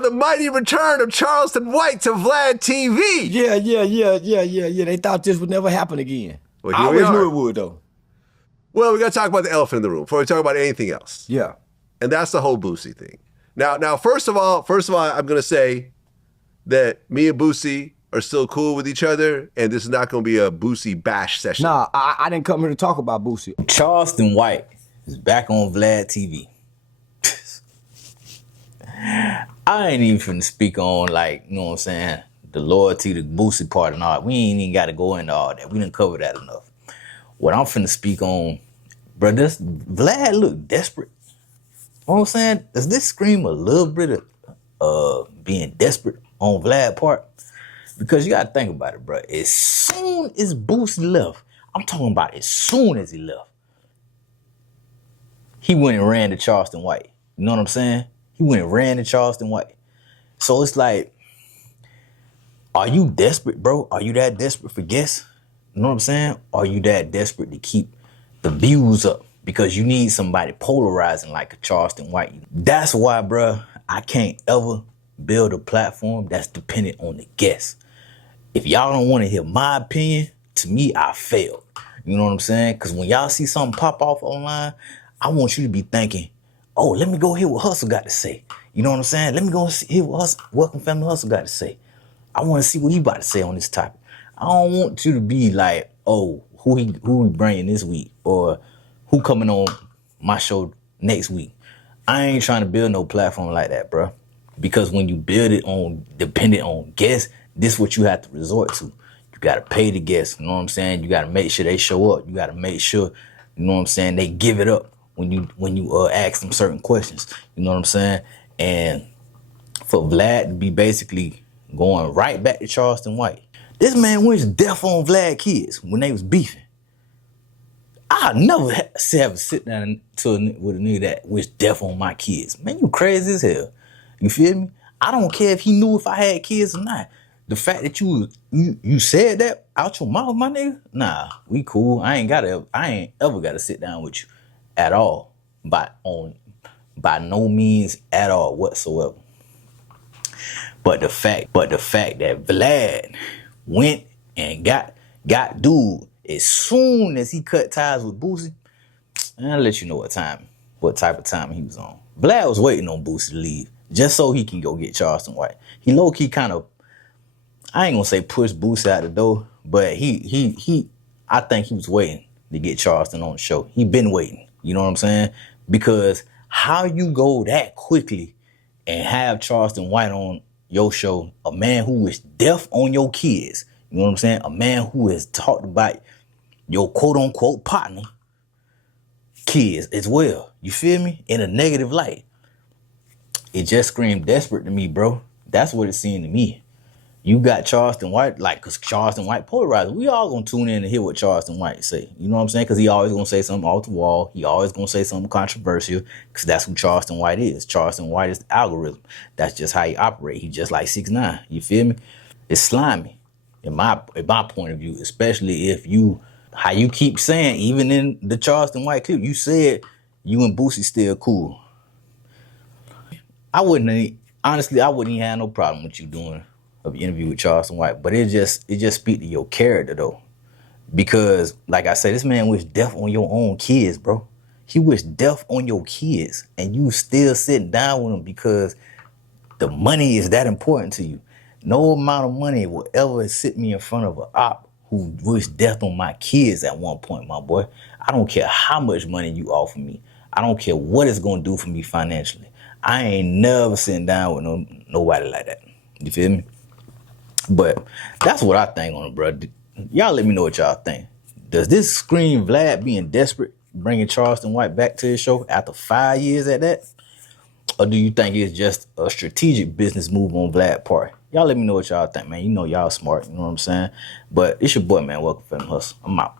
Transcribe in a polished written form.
The mighty return of Charleston White to Vlad TV. Yeah. They thought this would never happen again. Well, I always knew it would, though. Well, we got to talk about the elephant in the room before we talk about anything else. Yeah. And that's the whole Boosie thing. Now, first of all, I'm going to say that me and Boosie are still cool with each other, and this is not going to be a Boosie bash session. Nah, I didn't come here to talk about Boosie. Charleston White is back on Vlad TV. I ain't even finna speak on, like, you know what I'm saying, the loyalty to Boosie part and all that. We ain't even got to go into all that. We didn't cover that enough. What I'm finna speak on, bro, this Vlad look desperate. You know what I'm saying? Does this scream a little bit of being desperate on Vlad part? Because you gotta think about it, bro. As soon as Boosie left, I'm talking about as soon as he left, he went and ran to Charleston White. You know what I'm saying? He went and ran to Charleston White. So it's like, are you desperate, bro? Are you that desperate for guests? You know what I'm saying? Are you that desperate to keep the views up because you need somebody polarizing like a Charleston White? That's why, bro, I can't ever build a platform that's dependent on the guests. If y'all don't want to hear my opinion, to me, I failed. You know what I'm saying? Because when y'all see something pop off online, I want you to be thinking, oh, let me go hear what Hustle got to say. You know what I'm saying? Let me go hear what Welcome Family Hustle got to say. I want to see what he about to say on this topic. I don't want you to be like, oh, who he bringing this week or who coming on my show next week. I ain't trying to build no platform like that, bro. Because when you build it on dependent on guests, this is what you have to resort to. You got to pay the guests. You know what I'm saying? You got to make sure they show up. You got to make sure, you know what I'm saying, they give it up when you ask them certain questions. You know what I'm saying? And for Vlad to be basically going right back to Charleston White. This man wished death on Vlad kids when they was beefing. I never have to sit down with a nigga that wished death on my kids. Man, you crazy as hell. You feel me? I don't care if he knew if I had kids or not. The fact that you said that out your mouth, my nigga, nah, we cool. I ain't ever gotta sit down with you at all. By no means at all whatsoever. But the fact that Vlad went and got dude as soon as he cut ties with Boosie, I'll let you know what type of time he was on. Vlad was waiting on Boosie to leave just so he can go get Charleston White. He low-key kind of, I ain't gonna say push Boosie out the door, but I think he was waiting to get Charleston on the show. He been waiting, you know what I'm saying? Because how you go that quickly and have Charleston White on your show, a man who is deaf on your kids, you know what I'm saying? A man who has talked about your quote-unquote partner kids as well, you feel me? In a negative light. It just screamed desperate to me, bro. That's what it seemed to me. You got Charleston White, like, because Charleston White polarized. We all gonna tune in and hear what Charleston White say. You know what I'm saying? Because he always gonna say something off the wall. He always gonna say something controversial because that's who Charleston White is. Charleston White is the algorithm. That's just how he operates. He just like 6ix9ine. You feel me? It's slimy in my point of view, especially if how you keep saying, even in the Charleston White clip, you said you and Boosie still cool. I wouldn't even have no problem with you doing an interview with Charleston White, but it just speak to your character though. Because like I said, this man wished death on your own kids, bro. He wished death on your kids and you still sitting down with him because the money is that important to you. No amount of money will ever sit me in front of an op who wished death on my kids at one point, my boy. I don't care how much money you offer me. I don't care what it's gonna do for me financially. I ain't never sitting down with nobody like that. You feel me? But that's what I think on it, bro. Y'all let me know what y'all think. Does this scream Vlad being desperate, bringing Charleston White back to his show after 5 years at that? Or do you think it's just a strategic business move on Vlad's part? Y'all let me know what y'all think, man. You know y'all smart, you know what I'm saying? But it's your boy, man. Welcome Family Hustle. I'm out.